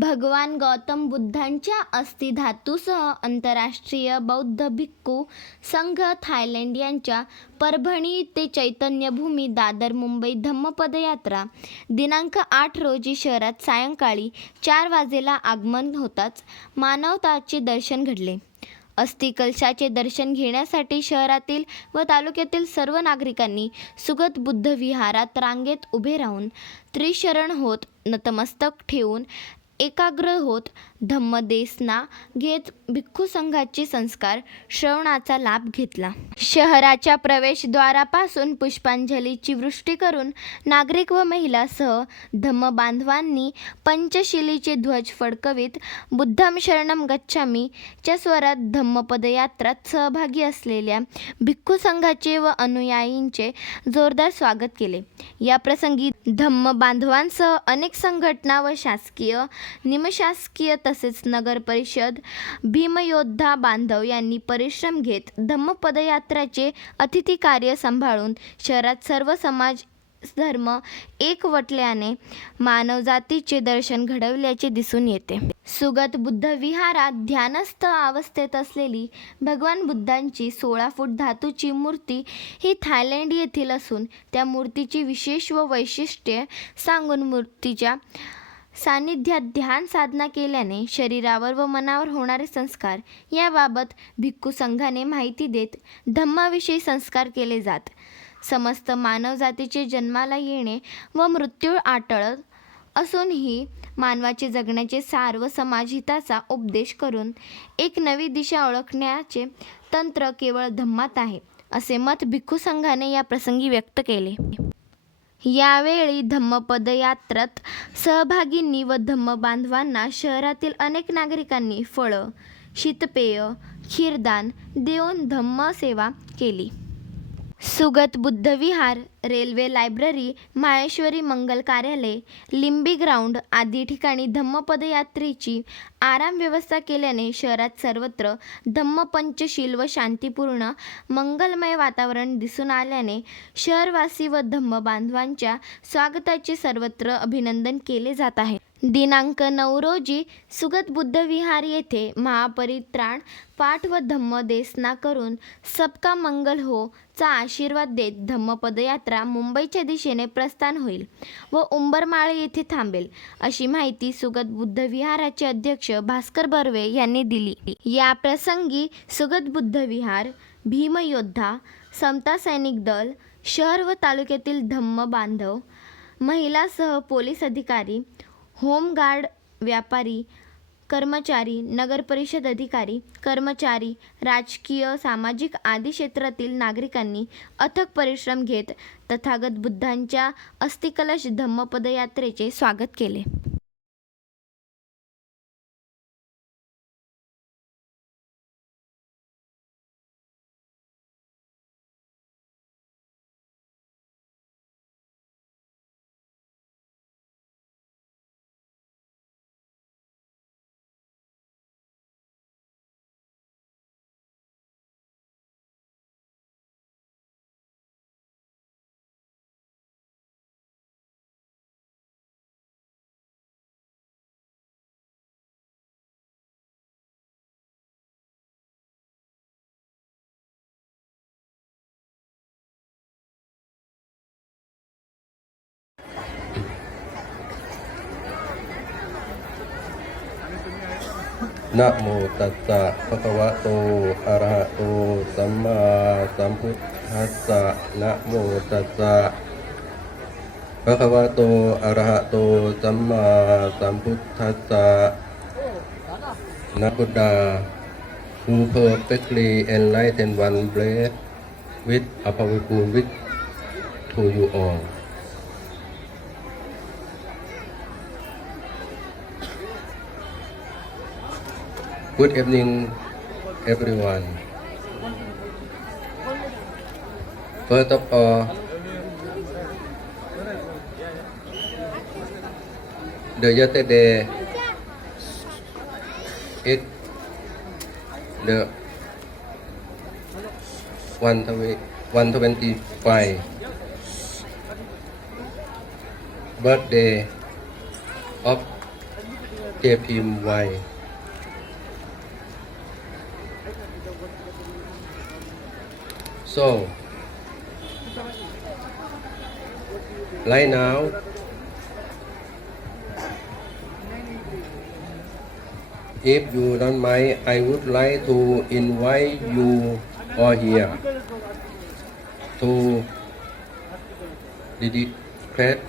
भगवान गौतम बुद्धांच्या अस्थिधातूसह आंतरराष्ट्रीय बौद्ध भिक्खू संघ थायलंड यांच्या परभणी ते चैतन्यभूमी दादर मुंबई धम्मपदयात्रा दिनांक 8 रोजी शहरात सायंकाळी 4 वाजेला आगमन होताच मानवताचे दर्शन घडले. अस्थिकलशाचे दर्शन घेण्यासाठी शहरातील व तालुक्यातील सर्व नागरिकांनी सुगत बुद्ध विहारात रांगेत उभे राहून त्रिशरण होत नतमस्तक ठेवून एकाग्र होत धम्मदेसना घेत भिक्खू संघाचे संस्कार श्रवणाचा लाभ घेतला. शहराच्या प्रवेशद्वारापासून पुष्पांजलीची वृष्टी करून नागरिक व महिलासह धम्मबांधवांनी पंचशिलीचे ध्वज फडकवीत बुद्धं शरणं गच्छामी च्या स्वरात धम्मपदयात्रात सहभागी असलेल्या भिक्खू संघाचे व अनुयायींचे जोरदार स्वागत केले. या प्रसंगी धम्मबांधवांसह अनेक संघटना व शासकीय, निमशासकीय तसेच नगर परिषद, भीमयोद्धा बांधव यांनी परिश्रम घेत धम्मपदयात्राचे अतिथी कार्य सांभाळून शहरात सर्व समाज धर्म एकवटल्याने मानवजातीचे दर्शन घडवल्याचे दिसून येते. सुगत बुद्ध विहारात ध्यानस्थ अवस्थेत असलेली भगवान बुद्धांची 16 फूट धातूची मूर्ती ही थायलंड येथील असून त्या मूर्तीची विशेष व वैशिष्ट्ये सांगून मूर्तीच्या सानिध्यात ध्यान साधना केल्याने शरीरावर व मनावर होणारे संस्कार याबाबत भिक्खू संघाने माहिती देत धम्माविषयी संस्कार केले जात. समस्त मानवजातीचे जन्माला येणे व मृत्यू अटळ असूनही मानवाचे जगण्याचे सार व समाजहिताचा उपदेश करून एक नवी दिशा ओळखण्याचे तंत्र केवळ धम्मात आहे, असे मत भिक्खू संघाने या प्रसंगी व्यक्त केले. यावेळी धम्मपदयात्रात सहभागींनी व धम्मबांधवांना शहरातील अनेक नागरिकांनी फळं, शीतपेय, खीरदान देऊन धम्मसेवा केली. सुगत बुद्ध विहार, रेल्वे लायब्ररी, माहेश्वरी मंगल कार्यालय, लिंबी ग्राउंड आदी ठिकाणी धम्मपदयात्रेची आराम व्यवस्था केल्याने शहरात सर्वत्र धम्मपंचशील व शांतीपूर्ण मंगलमय वातावरण दिसून आल्याने शहरवासी व धम्मबांधवांच्या स्वागताचे सर्वत्र अभिनंदन केले जात आहे. दिनांक 9 रोजी सुगत बुद्ध विहार येथे महापरित्राण पाठ व धम्मदेसना करून सबका मंगल हो चा आशीर्वाद देत धम्मपदयात्रा मुंबईच्या दिशेने प्रस्थान होईल व उंबरमाळ येथे थांबेल, अशी माहिती सुगत बुद्ध विहाराचे अध्यक्ष भास्कर बर्वे यांनी दिली. या प्रसंगी सुगत बुद्ध विहार, भीमयोद्धा, समता सैनिक दल, शहर व तालुक्यातील धम्म बांधव, महिलासह पोलीस अधिकारी, होमगार्ड, व्यापारी, कर्मचारी, नगर परिषद अधिकारी, कर्मचारी, राजकीय, सामाजिक आदी क्षेत्रातील नागरिकांनी अथक परिश्रम घेत तथागत बुद्धांच्या अस्थिकलश धम्मपदयात्रेचे स्वागत केले. Namo tassa bhagavato arahato samma sambuddhassa. Namo tassa bhagavato arahato samma sambuddhassa. Buddha, who perfectly enlightened one breath with a powerful wish to you all. Good evening, everyone. First of all, the yesterday is the 125 birthday of Pim Y. So, right now, if you don't mind, I would like to invite you all here to dedicate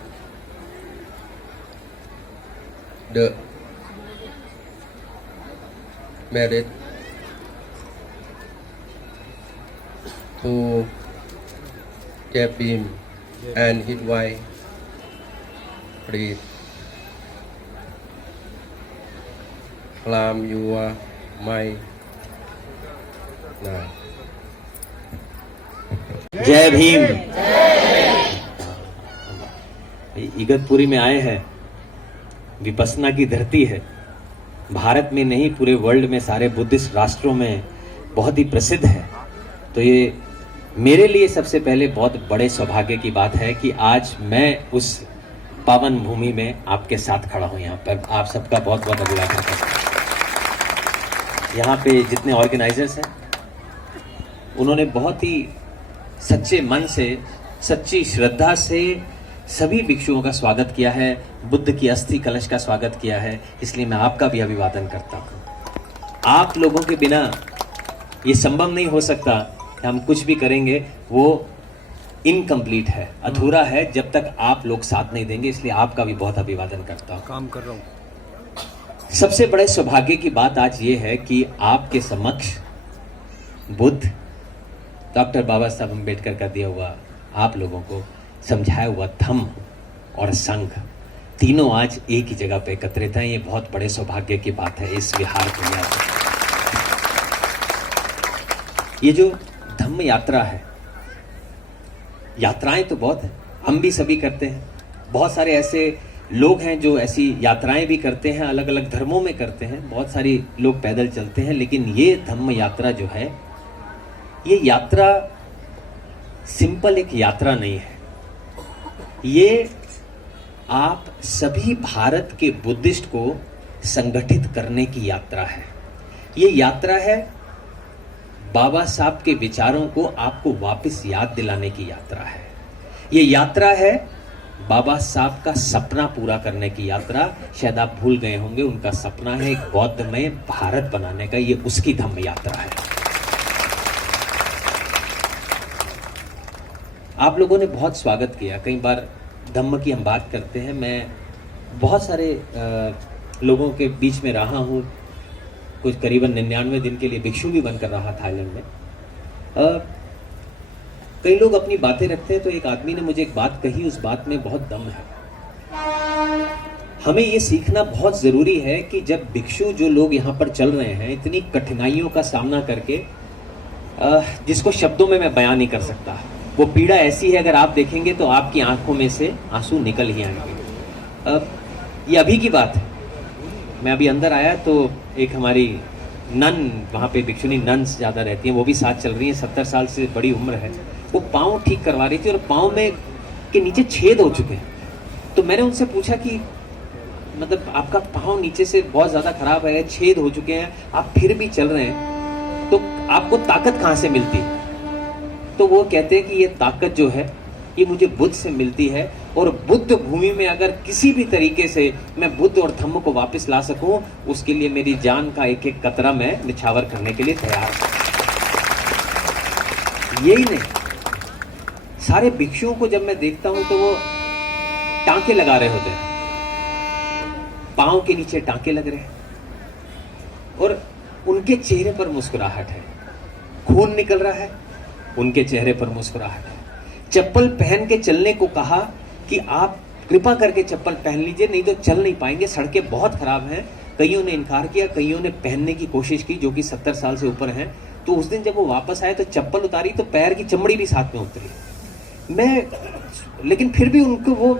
the merit to Japim and his wife. Please climb your mic now. जय भीम। इगतपुरी में आए हैं, विपस्सना की धरती है। भारत में नहीं पूरे वर्ल्ड में सारे बुद्धिस्ट राष्ट्रों में बहुत ही प्रसिद्ध है। तो ये मेरे लिए सबसे पहले बहुत बड़े सौभाग्य की बात है कि आज मैं उस पावन भूमि में आपके साथ खड़ा हूं। यहाँ पर आप सबका बहुत बहुत अभिवादन करता हूं। यहाँ पे जितने ऑर्गेनाइजर्स हैं उन्होंने बहुत ही सच्चे मन से, सच्ची श्रद्धा से सभी भिक्षुओं का स्वागत किया है, बुद्ध की अस्थि कलश का स्वागत किया है। इसलिए मैं आपका भी अभिवादन करता हूँ। आप लोगों के बिना ये संभव नहीं हो सकता कि हम कुछ भी करेंगे, वो इनकम्प्लीट है, अधूरा है जब तक आप लोग साथ नहीं देंगे। इसलिए आपका भी बहुत अभिवादन करता हूँ। काम कर रहा हूँ। सबसे बड़े सौभाग्य की बात आज ये है कि आपके समक्ष बुद्ध, डॉक्टर बाबा साहब अम्बेडकर का दिया हुआ, आप लोगों को समझाया हुआ धम्म और संघ तीनों आज एक ही जगह पे एकत्रित हैं। ये बहुत बड़े सौभाग्य की बात है इस विहार को याद। ये जो धम्म यात्रा है, यात्राएं तो बहुत हैं, हम भी सभी करते हैं। बहुत सारे ऐसे लोग हैं जो ऐसी यात्राएं भी करते हैं, अलग अलग धर्मों में करते हैं। बहुत सारे लोग पैदल चलते हैं, लेकिन ये धम्म यात्रा जो है, ये यात्रा सिंपल एक यात्रा नहीं है। ये आप सभी भारत के बुद्धिस्ट को संगठित करने की यात्रा है। ये यात्रा है बाबा साहब के विचारों को आपको वापस याद दिलाने की यात्रा है। ये यात्रा है बाबा साहब का सपना पूरा करने की यात्रा। शायद आप भूल गए होंगे, उनका सपना है एक बौद्धमय भारत बनाने का। ये उसकी धम्म यात्रा है। आप लोगों ने बहुत स्वागत किया। कई बार धम्म की हम बात करते हैं, मैं बहुत सारे लोगों के बीच में रहा हूँ। कुछ करीबन 99 दिन के लिए भिक्षु भी बनकर रहा थाईलैंड में। कई लोग अपनी बातें रखते हैं, तो एक आदमी ने मुझे एक बात कही, उस बात में बहुत दम है। हमें ये सीखना बहुत जरूरी है कि जब भिक्षु जो लोग यहाँ पर चल रहे हैं, इतनी कठिनाइयों का सामना करके, जिसको शब्दों में मैं बयान नहीं कर सकता, वो पीड़ा ऐसी है, अगर आप देखेंगे तो आपकी आंखों में से आंसू निकल ही आएंगे। ये अभी की बात है। मैं अभी अंदर आया तो एक हमारी नन, वहाँ पे भिक्षुनी नन्स ज़्यादा रहती हैं, वो भी साथ चल रही हैं, 70 साल से बड़ी उम्र है। वो पाँव ठीक करवा रही थी और पाँव में के नीचे छेद हो चुके हैं। तो मैंने उनसे पूछा कि मतलब आपका पाँव नीचे से बहुत ज़्यादा खराब है, छेद हो चुके हैं, आप फिर भी चल रहे हैं, तो आपको ताकत कहाँ से मिलती है? तो वो कहते हैं कि ये ताकत जो है ये मुझे बुद्ध से मिलती है, और बुद्ध भूमि में अगर किसी भी तरीके से मैं बुद्ध और धम्म को वापस ला सकूं, उसके लिए मेरी जान का एक एक कतरा मैं निछावर करने के लिए तैयार हूं। यही नहीं, सारे भिक्षुओं को जब मैं देखता हूं तो वो टांके लगा रहे होते हैं, पांव के नीचे टांके लग रहे हैं, और उनके चेहरे पर मुस्कुराहट है। खून निकल रहा है, उनके चेहरे पर मुस्कुराहट है। चप्पल पहन के चलने को कहा कि आप कृपा करके चप्पल पहन लीजिए, नहीं तो चल नहीं पाएंगे, सड़कें बहुत खराब हैं। कईयों ने इनकार किया, कईयों ने पहनने की कोशिश की जो कि 70 साल से ऊपर हैं। तो उस दिन जब वो वापस आए तो चप्पल उतारी तो पैर की चमड़ी भी साथ में उतरी। लेकिन फिर भी उनको वो